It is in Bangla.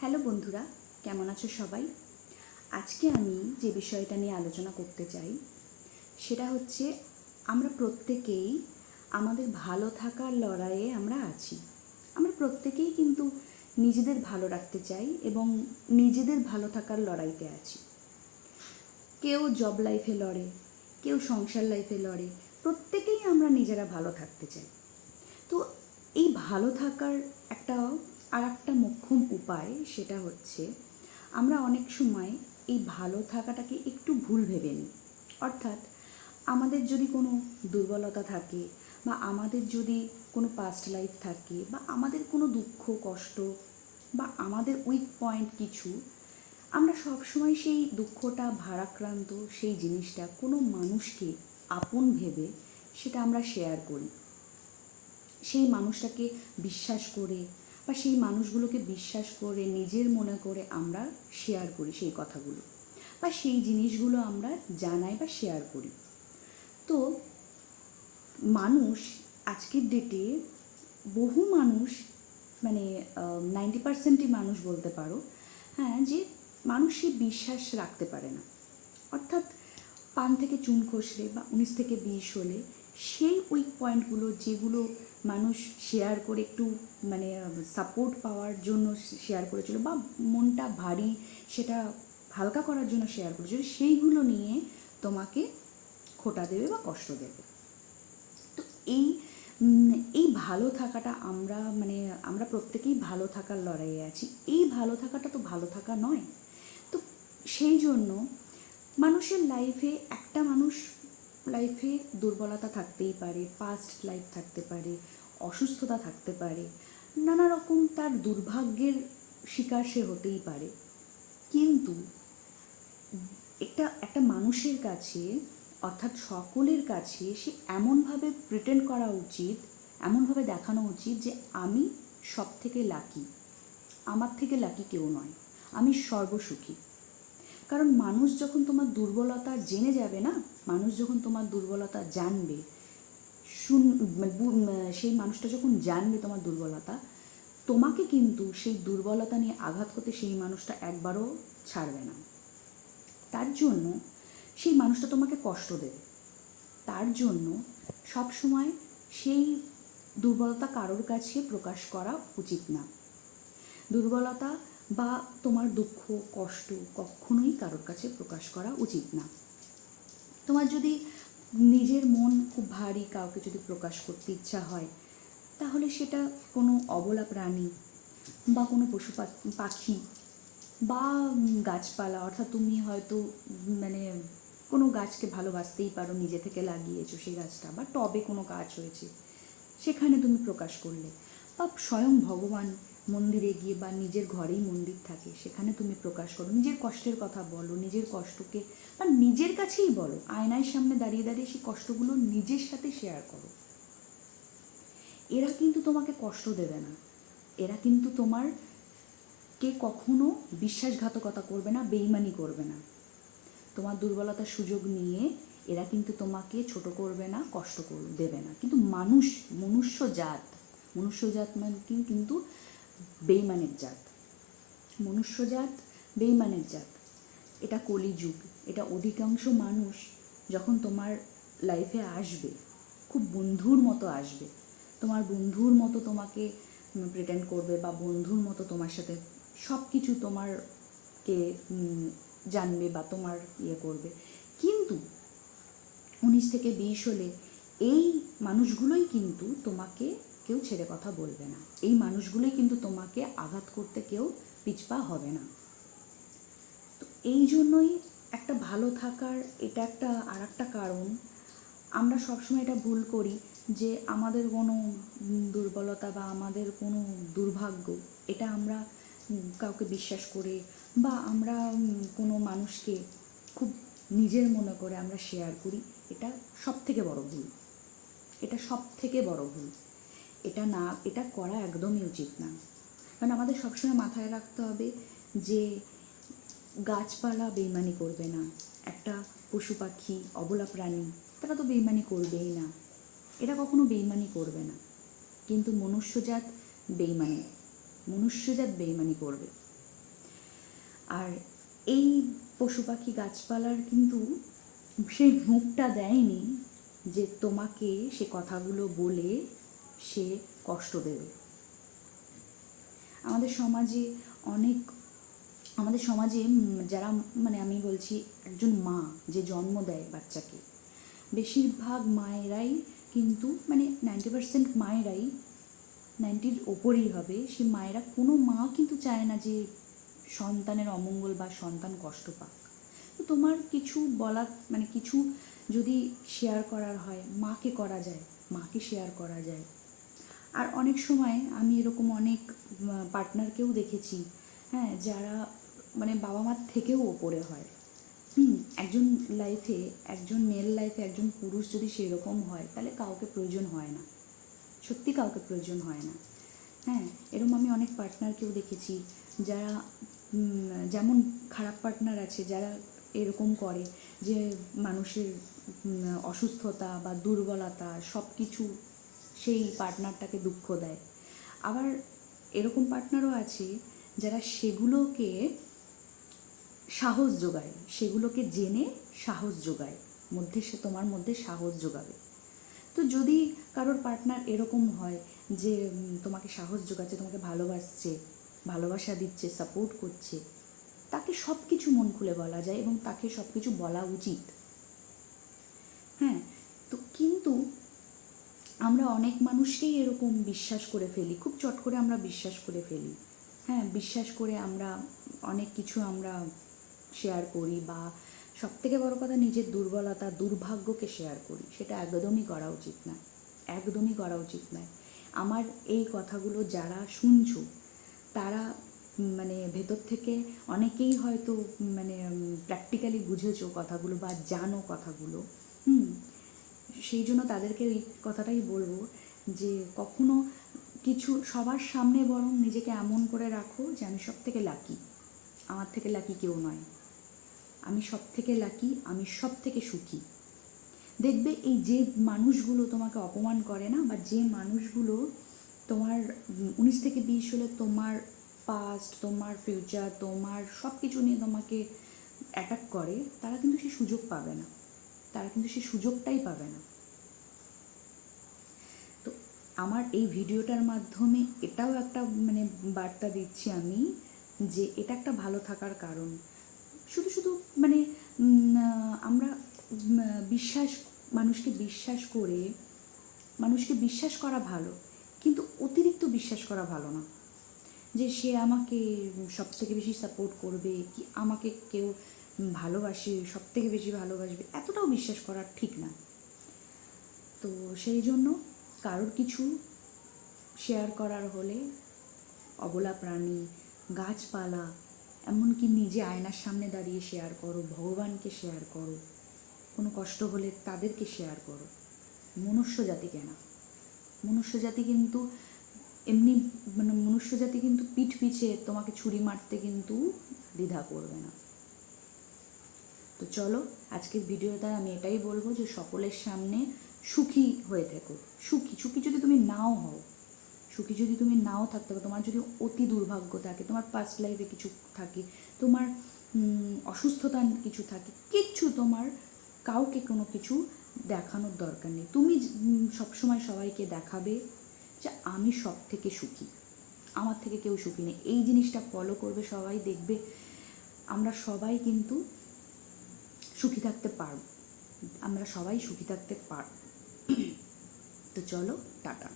হ্যালো বন্ধুরা, কেমন আছো সবাই? আজকে আমি যে বিষয়টা নিয়ে আলোচনা করতে চাই সেটা হচ্ছে আমরা প্রত্যেকেই আমাদের ভালো থাকার লড়াইয়ে আমরা আছি। আমরা প্রত্যেকেই কিন্তু নিজেদের ভালো রাখতে চাই এবং নিজেদের ভালো থাকার লড়াইতে আছি। কেউ জব লাইফে লড়ে, কেউ সংসার লাইফে লড়ে, প্রত্যেকেই আমরা নিজেরা ভালো থাকতে চাই। তো এই ভালো থাকার একটা মোক্ষম উপায় সেটা হচ্ছে আমরা অনেক সময় এই ভালো থাকাটাকে একটু ভুল ভেবে নিই। অর্থাৎ আমাদের যদি কোনো দুর্বলতা থাকে বা আমাদের যদি কোনো পাস্ট লাইফ থাকে বা আমাদের কোনো দুঃখ কষ্ট বা আমাদের উইক পয়েন্ট কিছু, আমরা সবসময় সেই দুঃখটা ভারাক্রান্ত সেই জিনিসটা কোনো মানুষকে আপন ভেবে সেটা আমরা শেয়ার করি। সেই মানুষটাকে বিশ্বাস করে বা সেই মানুষগুলোকে বিশ্বাস করে নিজের মনে করে আমরা শেয়ার করি সেই কথাগুলো বা সেই জিনিসগুলো আমরা জানাই বা শেয়ার করি। তো মানুষ আজকের ডেটে বহু মানুষ মানে 90%ই মানুষ বলতে পারো, হ্যাঁ, যে মানুষ সে বিশ্বাস রাখতে পারে না। অর্থাৎ পান থেকে চুন খসলে বা 19 থেকে 20 হলে সেই উইক পয়েন্টগুলো যেগুলো মানুষ শেয়ার করে একটু সাপোর্ট পাওয়ার জন্য শেয়ার করেছিল বা মনটা ভারী সেটা হালকা করার জন্য শেয়ার করেছিল, সেইগুলো নিয়ে তোমাকে খোঁটা দেবে বা কষ্ট দেবে। তো এই এই ভালো থাকাটা আমরা প্রত্যেকেই ভালো থাকার লড়াইয়ে আছি। এই ভালো থাকাটা তো ভালো থাকা নয়। তো সেই জন্য মানুষের লাইফে মানুষ লাইফে দুর্বলতা থাকতেই পারে, পাস্ট লাইফ থাকতে পারে, অসুস্থতা থাকতে পারে, নানা রকম তার দুর্ভাগ্যের শিকার সে হতেই পারে। কিন্তু একটা মানুষের কাছে, অর্থাৎ সকলের কাছে সে এমনভাবে প্রিটেন্ড করা উচিত, এমনভাবে দেখানো উচিত যে আমি সব থেকে লাকি, আমার থেকে লাকি কেউ নয়, আমি সর্বসুখী। কারণ মানুষ যখন তোমার দুর্বলতা জেনে যাবে না, মানুষ যখন তোমার দুর্বলতা জানবে, সেই মানুষটা যখন জানবে তোমার দুর্বলতা, তোমাকে কিন্তু সেই দুর্বলতা নিয়ে আঘাত করতে সেই মানুষটা একবারও ছাড়বে না। তার জন্য সেই মানুষটা তোমাকে কষ্ট দেবে। তার জন্য সবসময় সেই দুর্বলতা কারোর কাছে প্রকাশ করা উচিত না। দুর্বলতা বা তোমার দুঃখ কষ্ট কখনোই কারোর কাছে প্রকাশ করা উচিত না। তোমার যদি নিজের মন খুব ভারী কাউকে যদি প্রকাশ করতে ইচ্ছা হয়, তাহলে সেটা কোনো অবলা প্রাণী বা কোনো পশু পাখি বা গাছপালা, অর্থাৎ তুমি হয়তো মানে কোনো গাছকে ভালোবাসতেই পারো, নিজে থেকে লাগিয়েছো সেই গাছটা, বা টবে কোনো গাছ হয়েছে সেখানে তুমি প্রকাশ করলে, বা স্বয়ং ভগবান মন্দিরে গিয়ে বা নিজের ঘরেই মন্দির থাকে সেখানে তুমি প্রকাশ করো, নিজের কষ্টের কথা বলো, নিজের কষ্টকে বা নিজের কাছেই বলো, আয়নার সামনে দাঁড়িয়ে দাঁড়িয়ে সেই কষ্টগুলো নিজের সাথে শেয়ার করো। এরা কিন্তু তোমাকে কষ্ট দেবে না, এরা কিন্তু কখনো বিশ্বাসঘাতকতা করবে না, বেইমানি করবে না। তোমার দুর্বলতার সুযোগ নিয়ে এরা কিন্তু তোমাকে ছোট করবে না, কষ্ট দেবে না। কিন্তু মনুষ্যজাত মানে কিন্তু বেইমানের জাত, মনুষ্যজাত বেইমানের জাত। এটা কলিযুগ। এটা অধিকাংশ মানুষ যখন তোমার লাইফে আসবে খুব বন্ধুর মতো আসবে, তোমার বন্ধুর মতো তোমাকে প্রিটেন্ড করবে বা বন্ধুর মতো তোমার সাথে সব কিছু তোমারকে জানবে বা তোমার করবে। কিন্তু 19 থেকে 20 হলে এই মানুষগুলোই কিন্তু তোমাকে কেউ ছেড়ে কথা বলবে না, এই মানুষগুলোই কিন্তু তোমাকে আঘাত করতে কেউ পিছপা হবে না। তো এই জন্যই একটা ভালো থাকার এটা আর একটা কারণ, আমরা সবসময় এটা ভুল করি যে আমাদের কোনো দুর্বলতা বা আমাদের কোনো দুর্ভাগ্য এটা আমরা কাউকে বিশ্বাস করে বা আমরা কোনো মানুষকে খুব নিজের মনে করে আমরা শেয়ার করি। এটা সব থেকে বড় ভুল, এটা সব থেকে বড় ভুল। এটা করা একদমই উচিত না। কারণ আমাদের সবসময় মাথায় রাখতে হবে যে গাছপালা বেইমানি করবে না, একটা পশু পাখি অবলা প্রাণী তারা তো বেইমানি করবেই না, এরা কখনো বেইমানি করবে না। কিন্তু মনুষ্যজাত বেইমানি করবে। আর এই পশু পাখি গাছপালার কিন্তু সেই মুখটা দেয়নি যে তোমাকে সে কথাগুলো বলে সে কষ্ট দেবে। আমাদের সমাজে অনেক আমাদের সমাজে যারা মানে আমি বলছি একজন মা যে জন্ম দেয় বাচ্চাকে, বেশিরভাগ মায়েরাই কিন্তু মানে 90% মায়েরাই, 90-র ওপরেই হবে, সে মায়েরা, কোনো মা কিন্তু চায় না যে সন্তানের অমঙ্গল বা সন্তান কষ্ট পাক। তো তোমার কিছু বলার মানে কিছু যদি শেয়ার করার হয় মাকে করা যায়, মাকে শেয়ার করা যায়। আর অনেক সময় আমি এরকম অনেক পার্টনারকেও দেখেছি, হ্যাঁ, যারা মানে বাবা মার থেকেও ওপরে হয়। একজন লাইফে, একজন মেল লাইফে একজন পুরুষ যদি সেরকম হয় তাহলে কাউকে প্রয়োজন হয় না, সত্যি কাউকে প্রয়োজন হয় না। হ্যাঁ, এরকম আমি অনেক পার্টনারকেও দেখেছি যারা যেমন খারাপ পার্টনার আছে যারা এরকম করে যে মানুষের অসুস্থতা বা দুর্বলতা সব কিছু সেই পার্টনারটাকে দুঃখ দেয়। আবার এরকম পার্টনারও আছে যারা সেগুলোকে সাহস যোগায়, সেগুলোকে জেনে সাহস যোগায়, সে তোমার মধ্যে সাহস যোগাবে। তো যদি কারোর পার্টনার এরকম হয় যে তোমাকে সাহস যোগাচ্ছে, তোমাকে ভালোবাসছে, ভালোবাসা দিচ্ছে, সাপোর্ট করছে, তাকে সব কিছু মন খুলে বলা যায় এবং তাকে সব কিছু বলা উচিত। হ্যাঁ, তো কিন্তু আমরা অনেক মানুষকেই এরকম বিশ্বাস করে ফেলি, খুব চট করে আমরা বিশ্বাস করে ফেলি। হ্যাঁ, বিশ্বাস করে আমরা অনেক কিছু আমরা শেয়ার করি, বা সবথেকে বড় কথা নিজের দুর্বলতা দুর্ভাগ্যকে শেয়ার করি। সেটা একদমই করা উচিত না, একদমই করা উচিত নয়। আমার এই কথাগুলো যারা শুনছো তারা মানে ভেতর থেকে অনেকেই হয়তো মানে প্র্যাকটিক্যালি বুঝেছো কথাগুলো বা জানো কথাগুলো। সেই জন্য তাদেরকে এই কথাটাই বলবো যে কখনো কিছু সবার সামনে বরং নিজেকে এমন করে রাখো যে আমি সব থেকে লাকি, আমার থেকে লাকি কেউ নয়, আমি সব থেকে লাকি, আমি সব থেকে সুখী। দেখবে এই যে মানুষগুলো তোমাকে অপমান করে না, বা যে মানুষগুলো তোমার 19 থেকে 20 হলে তোমার পাস্ট, তোমার ফিউচার, তোমার সব কিছু নিয়ে তোমাকে অ্যাটাক করে, তারা কিন্তু সেই সুযোগ পাবে না, তারা কিন্তু সেই সুযোগটাই পাবে না। তো আমার এই ভিডিওটার মাধ্যমে এটাও একটা মানে বার্তা দিচ্ছি আমি যে এটা একটা ভালো থাকার কারণ। শুধু শুধু মানে আমরা বিশ্বাস, মানুষকে বিশ্বাস করে, মানুষকে বিশ্বাস করা ভালো কিন্তু অতিরিক্ত বিশ্বাস করা ভালো না, যে সে আমাকে সব থেকে বেশি সাপোর্ট করবে কি আমাকে কেউ ভালোবাসে, সব থেকে বেশি ভালোবাসবে, এতটাও বিশ্বাস করা ঠিক না। তো সেই জন্য কারোর কিছু শেয়ার করার হলে অবলা প্রাণী, গাছপালা, এমনকি নিজে আয়নার সামনে দাঁড়িয়ে শেয়ার করো, ভগবানকে শেয়ার করো, কোনো কষ্ট হলে তাদেরকে শেয়ার করো। মনুষ্য জাতিকে না, মনুষ্য জাতি কিন্তু এমনি মানে মনুষ্য জাতি কিন্তু পিঠ পিছে তোমাকে ছুরি মারতে কিন্তু দ্বিধা করবে না। তো চলো, আজকের ভিডিওটা আমি এটাই বলবো যে সকলের সামনে সুখী হয়ে থেকো। সুখী সুখী যদি তুমি নাও হও, সুখী যদি তুমি নাও থাকতে পারো, তোমার যদি অতি দুর্ভাগ্য থাকে, তোমার পাস্ট লাইফে কিছু থাকে, তোমার অসুস্থতা কিছু থাকে, কিচ্ছু তোমার কাউকে কোনো কিছু দেখানোর দরকার নেই। তুমি সবসময় সবাইকে দেখাবে যে আমি সব থেকে সুখী, আমার থেকে কেউ সুখী নেই। এই জিনিসটা ফলো করবে সবাই, দেখবে আমরা সবাই কিন্তু সুখী থাকতে পারব, আমরা সবাই সুখী থাকতে পারব। তো চলো, টাটা।